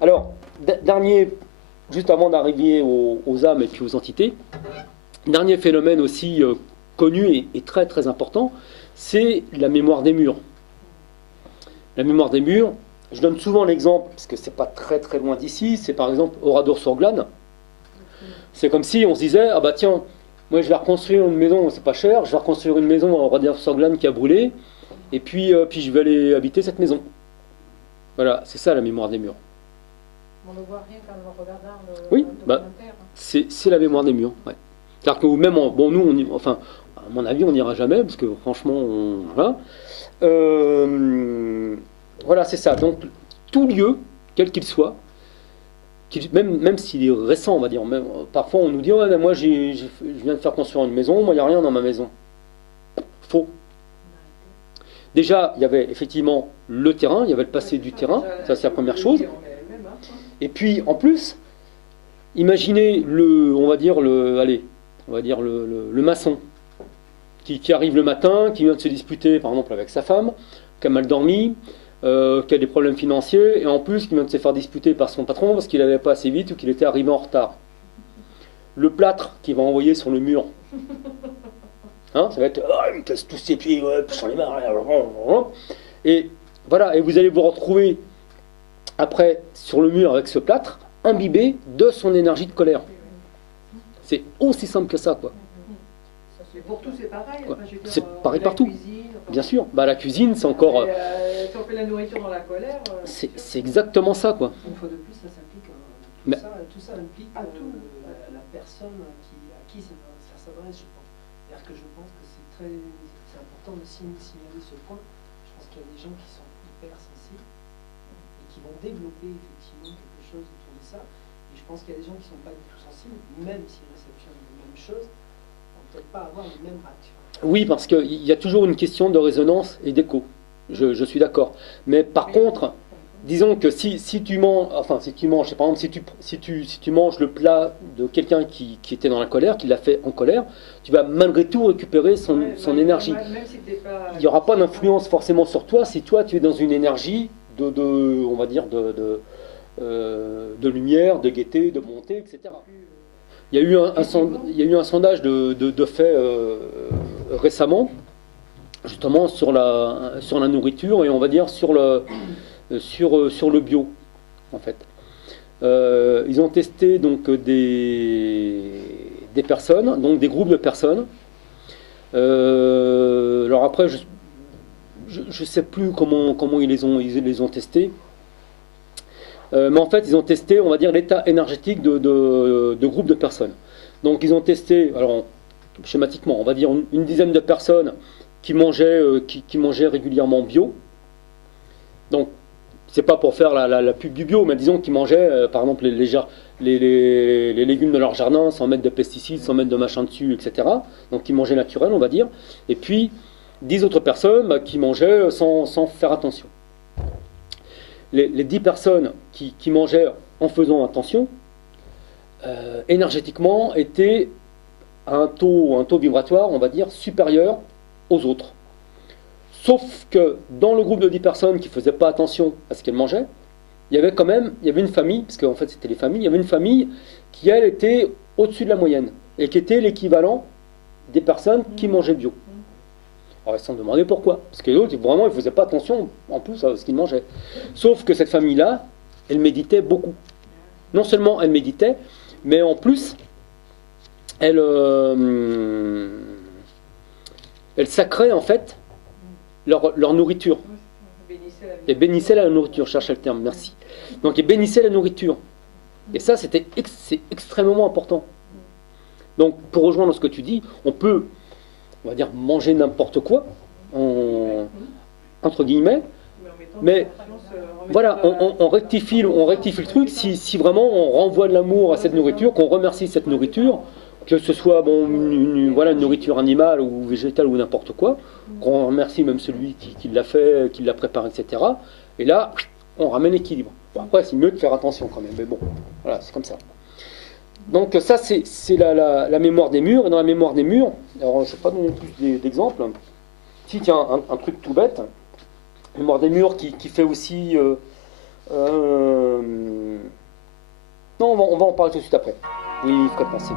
Alors, dernier, juste avant d'arriver aux âmes et puis aux entités, dernier phénomène aussi connu et très très important, c'est la mémoire des murs. La mémoire des murs, je donne souvent l'exemple, parce que c'est pas très très loin d'ici, c'est par exemple Oradour-sur-Glane. C'est comme si on se disait, ah bah tiens, moi je vais reconstruire une maison, c'est pas cher, je vais reconstruire une maison à Oradour-sur-Glane qui a brûlé, et puis je vais aller habiter cette maison. Voilà, c'est ça la mémoire des murs. On le voit rien qu'en le regardant Oui, le bah, documentaire. c'est la mémoire des murs. Ouais. C'est-à-dire que même, bon, nous, enfin, à mon avis, on n'ira jamais, parce que franchement, voilà. Voilà, c'est ça. Donc, tout lieu, quel qu'il soit, même s'il est récent, on va dire, même, parfois on nous dit, ouais, mais moi, je viens de faire construire une maison, moi, il n'y a rien dans ma maison. Faux. Déjà, il y avait effectivement le terrain, il y avait le passé du terrain, ça c'est la première chose. Et puis, en plus, imaginez le maçon qui arrive le matin, qui vient de se disputer par exemple avec sa femme, qui a mal dormi, qui a des problèmes financiers, et en plus qui vient de se faire disputer par son patron parce qu'il n'allait pas assez vite ou qu'il était arrivé en retard. Le plâtre qu'il va envoyer sur le mur, hein, ça va être « il me casse tous ses pieds, ouais, j'en ai marre. » Et voilà, et vous allez vous retrouver après sur le mur avec ce plâtre, imbibé de son énergie de colère. C'est aussi simple que ça, quoi. Et pour tout, c'est pareil. Quoi. Enfin, je veux dire, C'est pareil partout. Cuisine, enfin, Bien sûr. Bah, la cuisine, c'est encore. si on fait la nourriture dans la colère. C'est exactement ça, quoi. Une fois de plus, ça s'applique. Mais- Tout ça implique À tout. la personne à qui ça s'adresse, je pense. C'est-à-dire que je pense que c'est important de signaler ce point. Je pense qu'il y a des gens qui sont hyper sensibles et qui vont développer effectivement quelque chose autour de ça. Et je pense qu'il y a des gens qui ne sont pas du tout sensibles, même s'ils réceptionnent les mêmes choses, vont peut-être pas avoir les mêmes réactions. Oui, parce qu'il y a toujours une question de résonance et d'écho. Je suis d'accord. Mais par contre, disons que si tu manges, par exemple, si tu manges le plat de quelqu'un qui était dans la colère, qui l'a fait en colère, tu vas malgré tout récupérer son énergie. Même si t'es pas. Il n'y aura pas d'influence forcément sur toi si toi tu es dans une énergie on va dire, de lumière, de gaieté, de bonté, etc. Il y a eu un sondage de fait récemment, justement sur la nourriture et on va dire sur le bio, en fait. Ils ont testé donc des personnes, donc des groupes de personnes. Alors après, je ne sais plus comment ils les ont testés. Mais en fait, ils ont testé, on va dire, l'état énergétique de groupes de personnes. Donc, ils ont testé, alors schématiquement, on va dire une dizaine de personnes qui mangeaient régulièrement bio. Donc, c'est pas pour faire la pub du bio, mais disons qu'ils mangeaient, par exemple, les légumes de leur jardin sans mettre de pesticides, sans mettre de machin dessus, etc. Donc, ils mangeaient naturel, on va dire. Et puis, 10 autres personnes qui mangeaient sans faire attention. Les 10 personnes qui mangeaient en faisant attention, énergétiquement, étaient à un taux vibratoire, on va dire, supérieur aux autres. Sauf que dans le groupe de 10 personnes qui ne faisaient pas attention à ce qu'elles mangeaient, il y avait une famille, parce qu'en fait c'était les familles, il y avait une famille qui, elle, était au-dessus de la moyenne, et qui était l'équivalent des personnes qui mangeaient bio. Alors ils se sont demandé pourquoi. Parce que les autres, vraiment, ils ne faisaient pas attention en plus à ce qu'ils mangeaient. Sauf que cette famille-là, elle méditait beaucoup. Non seulement elle méditait, mais en plus, elle sacrait en fait leur nourriture. Et bénissait la nourriture, je cherchais le terme, merci. Donc ils bénissaient la nourriture. Et ça, c'est extrêmement important. Donc pour rejoindre ce que tu dis, on peut, on va dire, manger n'importe quoi, entre guillemets, mais voilà, on rectifie le truc si vraiment on renvoie de l'amour à cette nourriture, qu'on remercie cette nourriture, que ce soit une nourriture animale ou végétale ou n'importe quoi, qu'on remercie même celui qui l'a fait, qui l'a préparé, etc. Et là, on ramène l'équilibre. Bon, après, c'est mieux de faire attention quand même, mais bon, voilà, c'est comme ça. Donc ça, c'est la mémoire des murs. Et dans la mémoire des murs, alors je ne vais pas donner plus d'exemples. Si, tiens, un truc tout bête. La mémoire des murs qui fait aussi Non, on va en parler tout de suite après. Oui, Scott, merci.